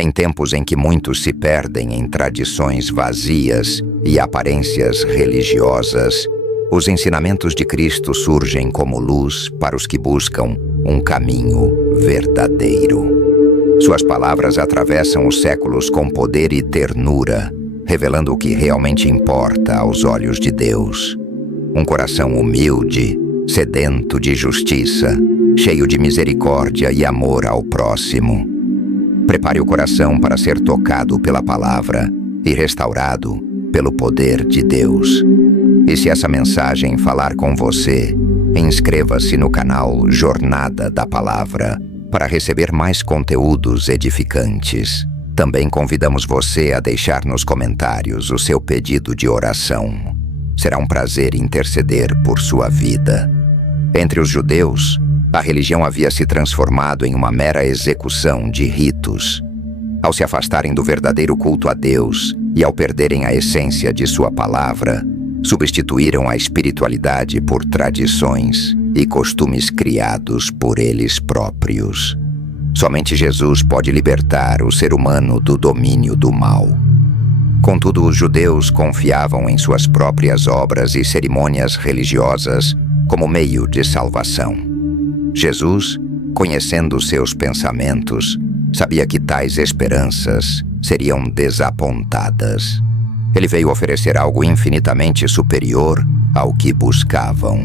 Em tempos em que muitos se perdem em tradições vazias e aparências religiosas, os ensinamentos de Cristo surgem como luz para os que buscam um caminho verdadeiro. Suas palavras atravessam os séculos com poder e ternura, revelando o que realmente importa aos olhos de Deus. Um coração humilde, sedento de justiça, cheio de misericórdia e amor ao próximo. Prepare o coração para ser tocado pela palavra e restaurado pelo poder de Deus. E se essa mensagem falar com você, inscreva-se no canal Jornada da Palavra para receber mais conteúdos edificantes. Também convidamos você a deixar nos comentários o seu pedido de oração. Será um prazer interceder por sua vida. Entre os judeus, a religião havia se transformado em uma mera execução de ritos. Ao se afastarem do verdadeiro culto a Deus e ao perderem a essência de sua palavra, substituíram a espiritualidade por tradições e costumes criados por eles próprios. Somente Jesus pode libertar o ser humano do domínio do mal. Contudo, os judeus confiavam em suas próprias obras e cerimônias religiosas como meio de salvação. Jesus, conhecendo seus pensamentos, sabia que tais esperanças seriam desapontadas. Ele veio oferecer algo infinitamente superior ao que buscavam: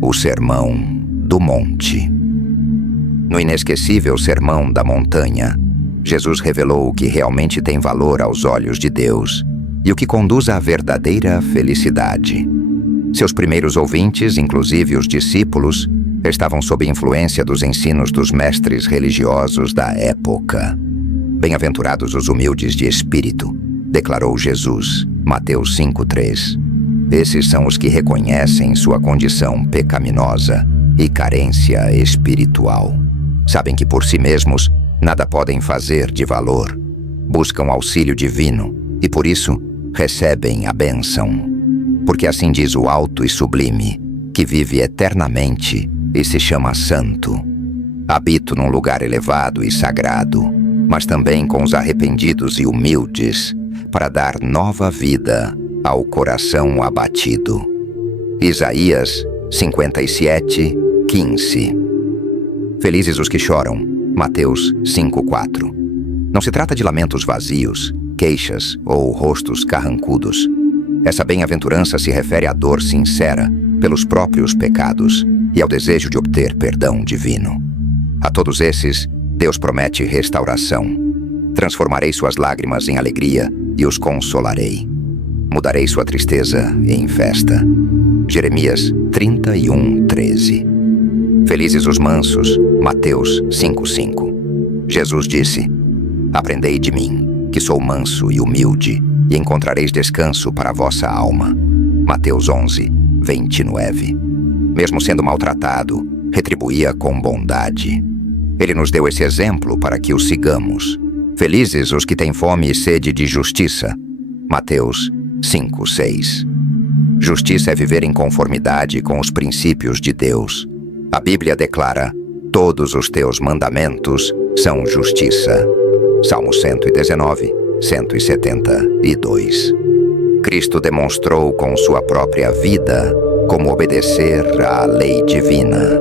o Sermão do Monte. No inesquecível Sermão da Montanha, Jesus revelou o que realmente tem valor aos olhos de Deus e o que conduz à verdadeira felicidade. Seus primeiros ouvintes, inclusive os discípulos, estavam sob influência dos ensinos dos mestres religiosos da época. Bem-aventurados os humildes de espírito, declarou Jesus, Mateus 5:3. Esses são os que reconhecem sua condição pecaminosa e carência espiritual. Sabem que por si mesmos nada podem fazer de valor. Buscam auxílio divino e por isso recebem a bênção. Porque assim diz o alto e sublime, que vive eternamente e se chama Santo. Habito num lugar elevado e sagrado, mas também com os arrependidos e humildes, para dar nova vida ao coração abatido. Isaías 57:15. Felizes os que choram, Mateus 5:4. Não se trata de lamentos vazios, queixas ou rostos carrancudos. Essa bem-aventurança se refere à dor sincera pelos próprios pecados e ao desejo de obter perdão divino. A todos esses, Deus promete restauração. Transformarei suas lágrimas em alegria e os consolarei. Mudarei sua tristeza em festa. Jeremias 31:13. Felizes os mansos, Mateus 5:5. Jesus disse: Aprendei de mim, que sou manso e humilde, e encontrareis descanso para a vossa alma. Mateus 11:29. Mesmo sendo maltratado, retribuía com bondade. Ele nos deu esse exemplo para que o sigamos. Felizes os que têm fome e sede de justiça. Mateus 5:6. Justiça é viver em conformidade com os princípios de Deus. A Bíblia declara: todos os teus mandamentos são justiça. Salmo 119, 172. Cristo demonstrou com sua própria vida como obedecer à lei divina.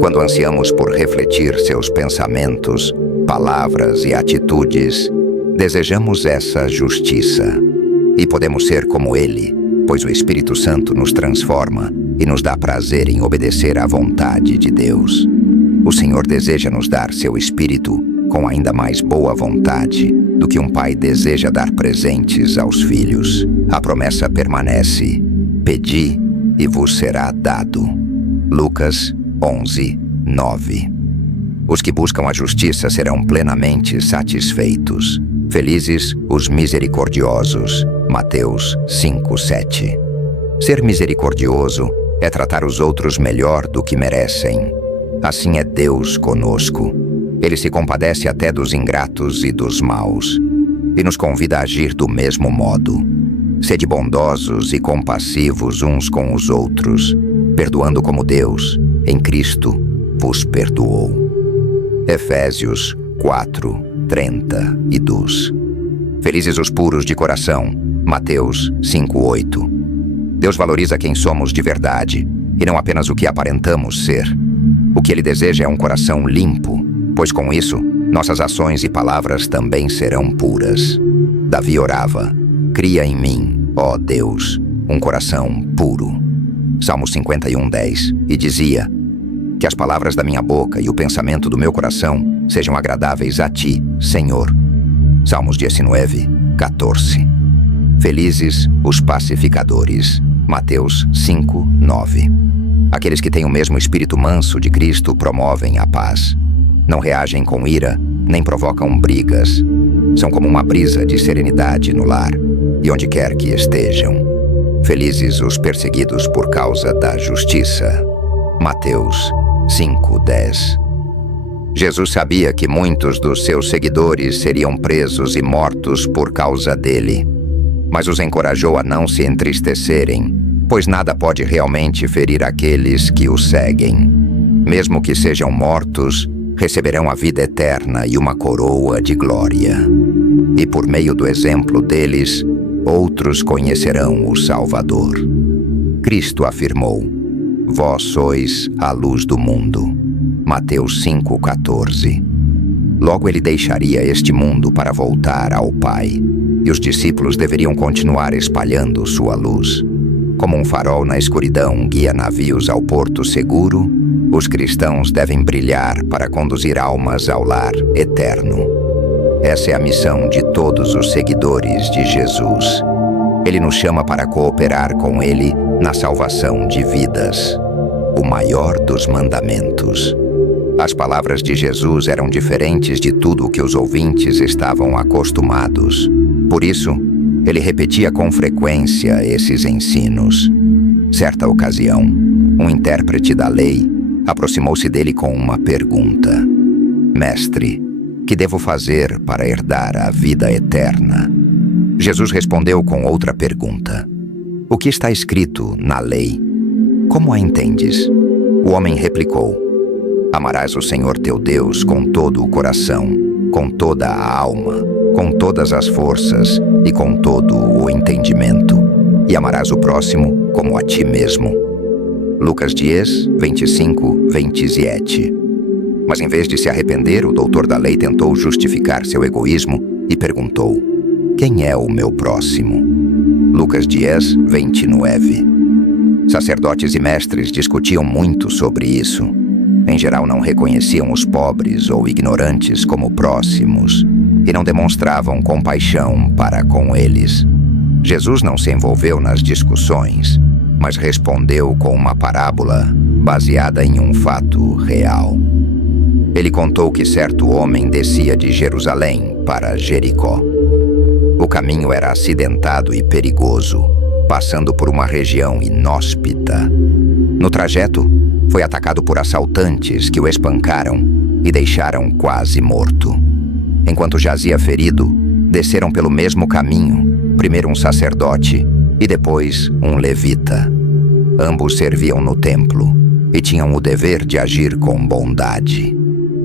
Quando ansiamos por refletir seus pensamentos, palavras e atitudes, desejamos essa justiça. E podemos ser como Ele, pois o Espírito Santo nos transforma e nos dá prazer em obedecer à vontade de Deus. O Senhor deseja nos dar seu Espírito com ainda mais boa vontade do que um pai deseja dar presentes aos filhos. A promessa permanece: pedi e vos será dado. Lucas 11:9. Os que buscam a justiça serão plenamente satisfeitos. Felizes os misericordiosos. Mateus 5:7. Ser misericordioso é tratar os outros melhor do que merecem. Assim é Deus conosco. Ele se compadece até dos ingratos e dos maus, e nos convida a agir do mesmo modo. Sede bondosos e compassivos uns com os outros, perdoando como Deus, em Cristo, vos perdoou. Efésios 4:3. 32. Felizes os puros de coração. Mateus 5:8. Deus valoriza quem somos de verdade, e não apenas o que aparentamos ser. O que Ele deseja é um coração limpo, pois com isso, nossas ações e palavras também serão puras. Davi orava: cria em mim, ó Deus, um coração puro. Salmo 51:10, e dizia: que as palavras da minha boca e o pensamento do meu coração sejam agradáveis a Ti, Senhor. Salmos 19:14. Felizes os pacificadores. Mateus 5:9. Aqueles que têm o mesmo espírito manso de Cristo promovem a paz. Não reagem com ira, nem provocam brigas. São como uma brisa de serenidade no lar, e onde quer que estejam. Felizes os perseguidos por causa da justiça. Mateus 5:10. Jesus sabia que muitos dos seus seguidores seriam presos e mortos por causa dele, mas os encorajou a não se entristecerem, pois nada pode realmente ferir aqueles que o seguem. Mesmo que sejam mortos, receberão a vida eterna e uma coroa de glória. E por meio do exemplo deles, outros conhecerão o Salvador. Cristo afirmou: vós sois a luz do mundo. Mateus 5:14. Logo ele deixaria este mundo para voltar ao Pai, e os discípulos deveriam continuar espalhando sua luz. Como um farol na escuridão guia navios ao porto seguro, os cristãos devem brilhar para conduzir almas ao lar eterno. Essa é a missão de todos os seguidores de Jesus. Ele nos chama para cooperar com Ele na salvação de vidas, o maior dos mandamentos. As palavras de Jesus eram diferentes de tudo o que os ouvintes estavam acostumados. Por isso, ele repetia com frequência esses ensinos. Certa ocasião, um intérprete da lei aproximou-se dele com uma pergunta: Mestre, que devo fazer para herdar a vida eterna? Jesus respondeu com outra pergunta: O que está escrito na lei? Como a entendes? O homem replicou: Amarás o Senhor teu Deus com todo o coração, com toda a alma, com todas as forças e com todo o entendimento, e amarás o próximo como a ti mesmo. Lucas 10, 25, 27. Mas em vez de se arrepender, o doutor da lei tentou justificar seu egoísmo e perguntou: Quem é o meu próximo? Lucas 10, 29. Sacerdotes e mestres discutiam muito sobre isso. Em geral, não reconheciam os pobres ou ignorantes como próximos e não demonstravam compaixão para com eles. Jesus não se envolveu nas discussões, mas respondeu com uma parábola baseada em um fato real. Ele contou que certo homem descia de Jerusalém para Jericó. O caminho era acidentado e perigoso, passando por uma região inóspita. No trajeto, foi atacado por assaltantes que o espancaram e deixaram quase morto. Enquanto jazia ferido, desceram pelo mesmo caminho, primeiro um sacerdote e depois um levita. Ambos serviam no templo e tinham o dever de agir com bondade.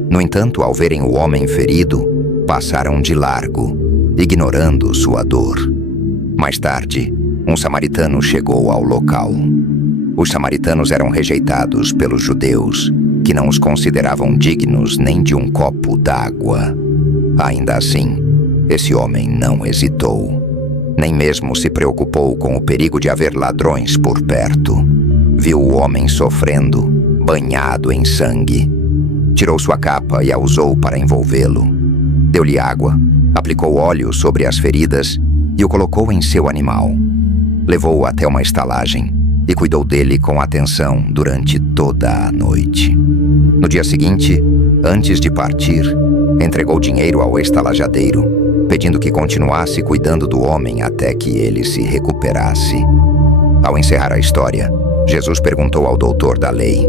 No entanto, ao verem o homem ferido, passaram de largo, ignorando sua dor. Mais tarde, um samaritano chegou ao local. Os samaritanos eram rejeitados pelos judeus, que não os consideravam dignos nem de um copo d'água. Ainda assim, esse homem não hesitou. Nem mesmo se preocupou com o perigo de haver ladrões por perto. Viu o homem sofrendo, banhado em sangue. Tirou sua capa e a usou para envolvê-lo. Deu-lhe água, aplicou óleo sobre as feridas e o colocou em seu animal. Levou-o até uma estalagem e cuidou dele com atenção durante toda a noite. No dia seguinte, antes de partir, entregou dinheiro ao estalajadeiro, pedindo que continuasse cuidando do homem até que ele se recuperasse. Ao encerrar a história, Jesus perguntou ao doutor da lei: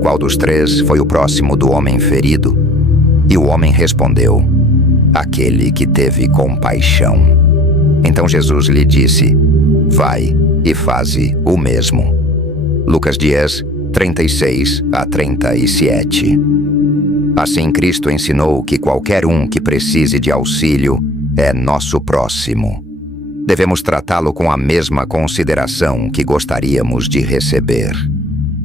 Qual dos três foi o próximo do homem ferido? E o homem respondeu: Aquele que teve compaixão. Então Jesus lhe disse: Vai e faze o mesmo. Lucas 10, 36 a 37. Assim, Cristo ensinou que qualquer um que precise de auxílio é nosso próximo. Devemos tratá-lo com a mesma consideração que gostaríamos de receber.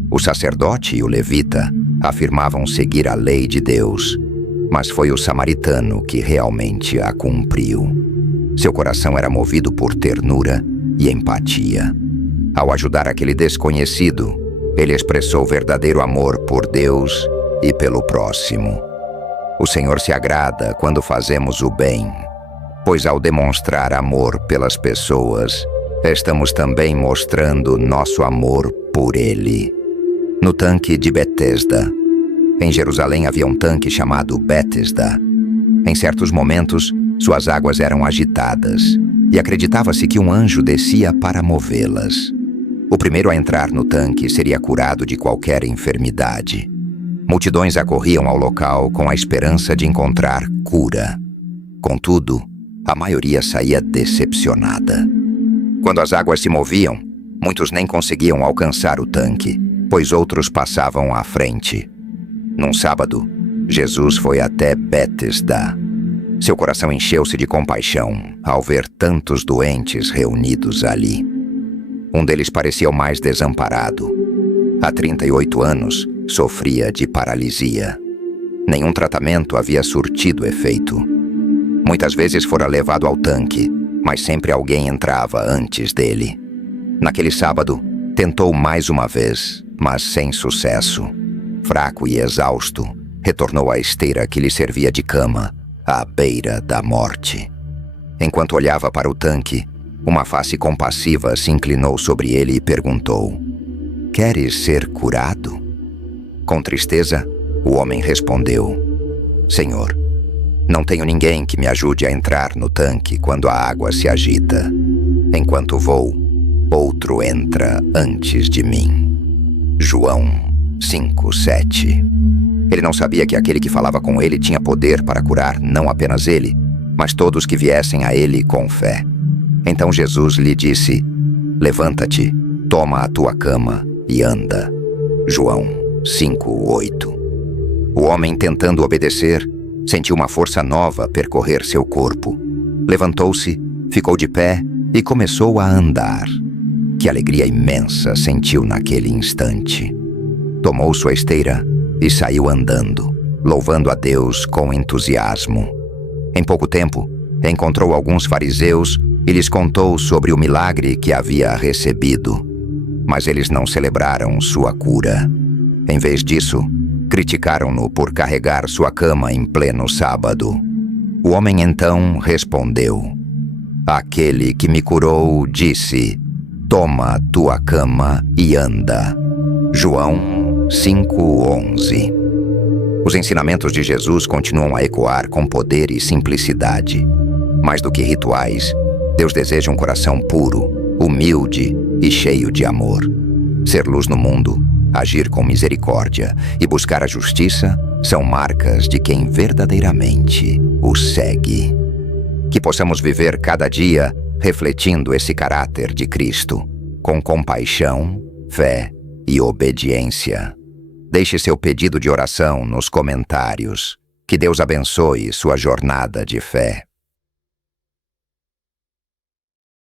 O sacerdote e o levita afirmavam seguir a lei de Deus, mas foi o samaritano que realmente a cumpriu. Seu coração era movido por ternura e empatia. Ao ajudar aquele desconhecido, ele expressou verdadeiro amor por Deus e pelo próximo. O Senhor se agrada quando fazemos o bem, pois ao demonstrar amor pelas pessoas, estamos também mostrando nosso amor por Ele. No tanque de Betesda. Em Jerusalém havia um tanque chamado Betesda. Em certos momentos, suas águas eram agitadas, e acreditava-se que um anjo descia para movê-las. O primeiro a entrar no tanque seria curado de qualquer enfermidade. Multidões acorriam ao local com a esperança de encontrar cura. Contudo, a maioria saía decepcionada. Quando as águas se moviam, muitos nem conseguiam alcançar o tanque, pois outros passavam à frente. Num sábado, Jesus foi até Betesda. Seu coração encheu-se de compaixão ao ver tantos doentes reunidos ali. Um deles parecia o mais desamparado. Há 38 anos, sofria de paralisia. Nenhum tratamento havia surtido efeito. Muitas vezes fora levado ao tanque, mas sempre alguém entrava antes dele. Naquele sábado, tentou mais uma vez, mas sem sucesso. Fraco e exausto, retornou à esteira que lhe servia de cama, à beira da morte. Enquanto olhava para o tanque, uma face compassiva se inclinou sobre ele e perguntou: "Queres ser curado?" Com tristeza, o homem respondeu: "Senhor, não tenho ninguém que me ajude a entrar no tanque quando a água se agita. Enquanto vou, outro entra antes de mim." João 5:7. Ele não sabia que aquele que falava com ele tinha poder para curar não apenas ele, mas todos que viessem a ele com fé. Então Jesus lhe disse: "Levanta-te, toma a tua cama e anda." João 5:8. O homem, tentando obedecer, sentiu uma força nova percorrer seu corpo. Levantou-se, ficou de pé e começou a andar. Que alegria imensa sentiu naquele instante. Tomou sua esteira e saiu andando, louvando a Deus com entusiasmo. Em pouco tempo, encontrou alguns fariseus e lhes contou sobre o milagre que havia recebido. Mas eles não celebraram sua cura. Em vez disso, criticaram-no por carregar sua cama em pleno sábado. O homem então respondeu: "Aquele que me curou disse: toma tua cama e anda." João 5:11. Os ensinamentos de Jesus continuam a ecoar com poder e simplicidade. Mais do que rituais, Deus deseja um coração puro, humilde e cheio de amor. Ser luz no mundo, agir com misericórdia e buscar a justiça são marcas de quem verdadeiramente o segue. Que possamos viver cada dia refletindo esse caráter de Cristo, com compaixão, fé e obediência. Deixe seu pedido de oração nos comentários. Que Deus abençoe sua jornada de fé.